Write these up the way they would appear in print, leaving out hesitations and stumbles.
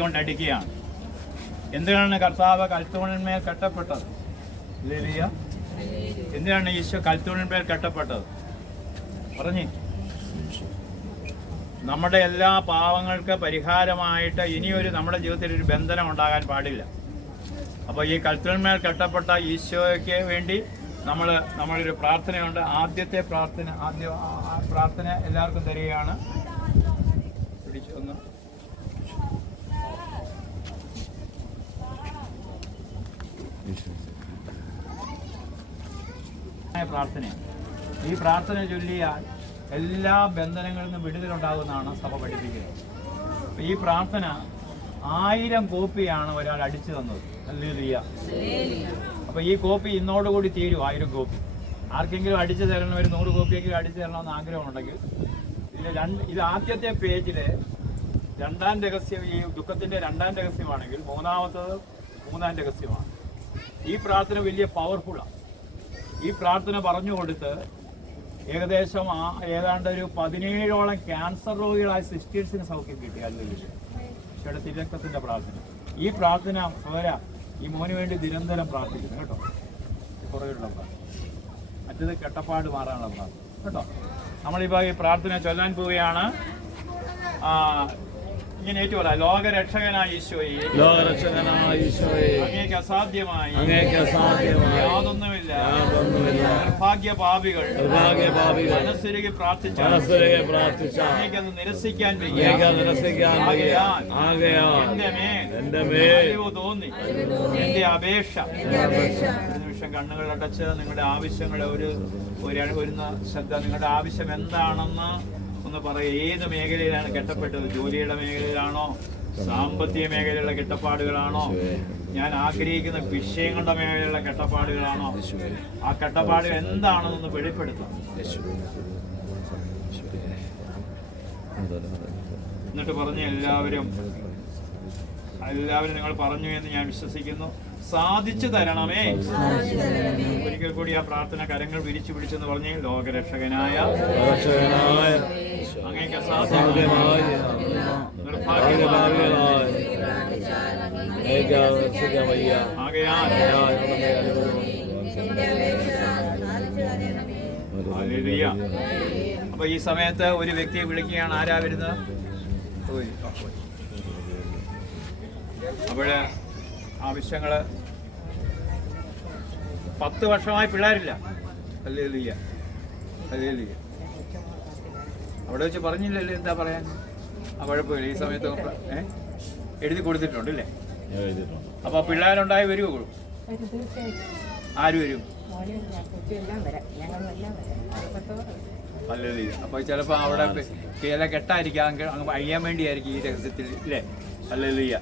കൊണ്ടടിക്കുകയാണ്. എന്തിനാണ് കർത്താവ് കൽത്തൂണിന്മേൽ കെട്ടപ്പെട്ടത്? എന്തിനാണ് ഈശോ കൽത്തൂണിന്മേൽ കെട്ടപ്പെട്ടത്? പറഞ്ഞേ. നമ്മുടെ എല്ലാ പാവങ്ങൾക്ക് പരിഹാരമായിട്ട് ഇനിയൊരു നമ്മുടെ ജീവിതത്തിൽ ഒരു ബന്ധനം ഉണ്ടാകാൻ പാടില്ല. അപ്പോൾ ഈ കൽത്തൂണിന്മേൽ കെട്ടപ്പെട്ട ഈശോയ്ക്ക് വേണ്ടി നമ്മളൊരു പ്രാർത്ഥനയുണ്ട്. ആദ്യത്തെ പ്രാർത്ഥന എല്ലാവർക്കും തരികയാണ്. പിടിച്ചൊന്ന് പ്രാർത്ഥനയാണ്. ഈ പ്രാർത്ഥന ചൊല്ലിയാൽ എല്ലാ ബന്ധനങ്ങളിൽ നിന്നും വിടുതലുണ്ടാകുന്നതാണ് സഭ പഠിപ്പിക്കുന്നത്. ഈ പ്രാർത്ഥന 1000 കോപ്പിയാണ് ഒരാൾ അടിച്ചു തന്നത്. ഹല്ലേലൂയ. അപ്പൊ ഈ കോപ്പി ഇന്നോടുകൂടി തീരും. 1000 കോപ്പി. ആർക്കെങ്കിലും അടിച്ചു തരണം, ഒരു 100 കോപ്പിയെങ്കിലും അടിച്ചു തരണമെന്ന് ആഗ്രഹമുണ്ടെങ്കിൽ ഇത് ആദ്യത്തെ പേജില് രണ്ടാം രഹസ്യം, ഈ ദുഃഖത്തിന്റെ രണ്ടാം രഹസ്യമാണെങ്കിൽ മൂന്നാമത്തത് മൂന്നാം രഹസ്യമാണ്. ഈ പ്രാർത്ഥന വലിയ പവർഫുള്ളാണ്. ഈ പ്രാർത്ഥന പറഞ്ഞു കൊടുത്ത് ഏകദേശം ഏതാണ്ട് ഒരു 17ഓളം ക്യാൻസർ രോഗികളായ സിസ്റ്റേഴ്സിന് സൗഖ്യം കിട്ടി. അല്ലെങ്കിൽ തിരക്കത്തിന്റെ പ്രാർത്ഥന. ഈ പ്രാർത്ഥന പോരാ, ഈ മോന് വേണ്ടി നിരന്തരം പ്രാർത്ഥിക്കുന്നു കേട്ടോ. കുറേയുള്ള പ്രാർത്ഥന, മറ്റത് കെട്ടപ്പാട് മാറാനുള്ള പ്രാർത്ഥന കേട്ടോ. നമ്മളിപ്പോൾ ഈ പ്രാർത്ഥന ചൊല്ലാൻ പോവുകയാണ്. ഇങ്ങനെ ഏറ്റു പറയാം. ലോകരക്ഷകനായ ഈശോയെ, അങ്ങേക്ക് അസാധ്യമായി യാതൊന്നുമില്ല. നിർഭാഗ്യ പാപികൾ മനസ്സുരുകി പ്രാർത്ഥിച്ച അങ്ങേക്കത് നിരസിക്കാൻ എന്റെ മേൽ തോന്നി എന്റെ അപേക്ഷ. ഒരു നിമിഷം കണ്ണുകൾ അടച്ച് നിങ്ങളുടെ ആവശ്യങ്ങളെ ഒരു ശ്രദ്ധ, നിങ്ങളുടെ ആവശ്യം എന്താണെന്ന് ഒന്ന് പറയുക. ഏത് മേഖലയിലാണ് കെട്ടപ്പെട്ടത്? ജോലിയുടെ മേഖലയിലാണോ? സാമ്പത്തിക മേഖലയിലുള്ള കെട്ടപ്പാടുകളാണോ? ഞാൻ ആഗ്രഹിക്കുന്ന വിഷയങ്ങളുടെ മേഖലയിലുള്ള കെട്ടപ്പാടുകളാണോ? ആ കെട്ടപ്പാടുകൾ എന്താണെന്നൊന്ന് വെളിപ്പെടുത്താം. എന്നിട്ട് പറഞ്ഞ് എല്ലാവരും നിങ്ങൾ പറഞ്ഞു എന്ന് ഞാൻ വിശ്വസിക്കുന്നു. സാധിച്ചു തരണമേ. ഒരിക്കൽ കൂടി ആ പ്രാർത്ഥന കരങ്ങൾ വിരിച്ചു പിടിച്ചെന്ന് പറഞ്ഞ് ലോകരക്ഷകനായ അങ്ങേക്ക് അസാധ്യമായ അപ്പൊ ഈ സമയത്ത് ഒരു വ്യക്തിയെ വിളിക്കുകയാണ്. ആരാ വരുന്നത്? അവിടെ ആവശ്യങ്ങള് 10 വർഷമായി പിള്ളേരില്ല. Hallelujah, hallelujah. അവിടെ വെച്ച് പറഞ്ഞില്ലല്ലോ എന്താ പറയാൻ? കുഴപ്പമില്ല. ഈ സമയത്ത് എഴുതി കൊടുത്തിട്ടുണ്ട് അല്ലേ? അപ്പൊ പിള്ളേരുണ്ടായി വരുമോ? ആര് വരും? ഹല്ലേലൂയ. അപ്പൊ ചിലപ്പോ അവിടെ ചില കെട്ടായിരിക്കാം, അങ്ങ് അഴിയാൻ വേണ്ടിയായിരിക്കും ഈ രഹസ്യത്തിൽ ഇല്ലേ? ഹല്ലേലൂയ.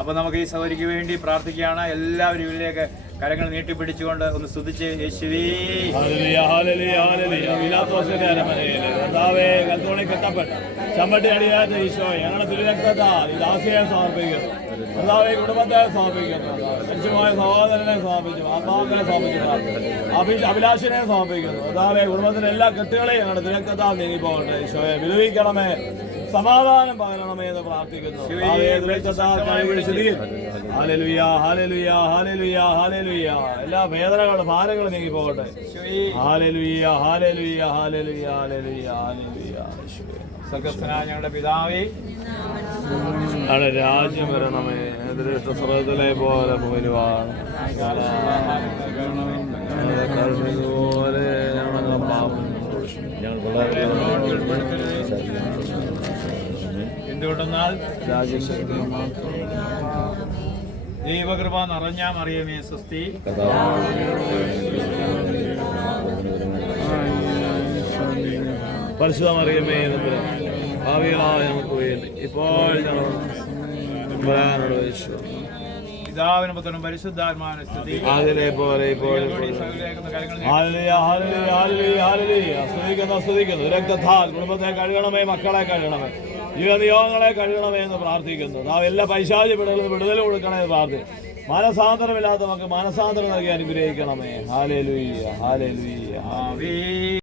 അപ്പൊ നമുക്ക് ഈ സഹോദരിക്ക് വേണ്ടി പ്രാർത്ഥിക്കുകയാണ്. എല്ലാവരും ഇതിലേക്ക് കരങ്ങൾ നീട്ടിപ്പിടിച്ചുകൊണ്ട് ഒന്ന് സ്തുതിച്ച് യേശുവേ. ചമ്മട്ടി അടിയാത്ത ഈശോ, ഞങ്ങളുടെ തിരുരക്തത്താൽ ഈ ദാസിയെ സമർപ്പിക്കുന്നു. കർത്താവേ, കുടുംബത്തെ സമർപ്പിക്കുന്നു. ലക്ഷ്യമായ സഹോദരനെ സമർപ്പിച്ചു, ആത്മാവിനെ സമർപ്പിച്ചു, അഭിലാഷിനെ സമർപ്പിക്കുന്നു. കർത്താവേ, കുടുംബത്തിലെ എല്ലാ കെട്ടുകളെയും ഞങ്ങളുടെ തിരുരക്തത്താൽ നീങ്ങിപ്പോകട്ടെ. ഈശോയെ വിടുവിക്കണമേ, സമാധാനം പകരണമേ എന്ന് പ്രാർത്ഥിക്കുന്നു. എല്ലാ വേദനകളുടെ ഭാരങ്ങളും നീങ്ങി പോകട്ടെ. ഞങ്ങളുടെ പിതാവേ, രാജ്യം വരണമേ, സ്വർഗ്ഗത്തിലെ പോലെ ഭൂമിയിലുമാണ്. എന്തുകൊണ്ടെന്നാൽ ദൈവകൃപ നിറഞ്ഞ മറിയമേ സ്വസ്തി. പരിശുദ്ധ മറിയമേ, ഭാവികളായ നമുക്ക് വേണ്ടി ഇപ്പോൾ പിതാവിനും പുത്രനും പരിശുദ്ധാത്മാവിനും സ്തുതി. അതിലെ പോലെ സ്തുതിക്കുന്നു. രക്തത്താൽ കുടുംബത്തെ കഴുകണമേ, മക്കളെ കഴുകണമേ, ജീവനിയോഗങ്ങളെ കഴുകണമേ എന്ന് പ്രാർത്ഥിക്കുന്നു. നാം എല്ലാ പൈശാചിപിടകളിൽ വിടുതൽ കൊടുക്കണേ പ്രാർത്ഥിക്കുന്നു. മനസാന്തരമില്ലാത്ത നമുക്ക് മനസാന്തരം നൽകി അനുഗ്രഹിക്കണമേ. Hallelujah, hallelujah.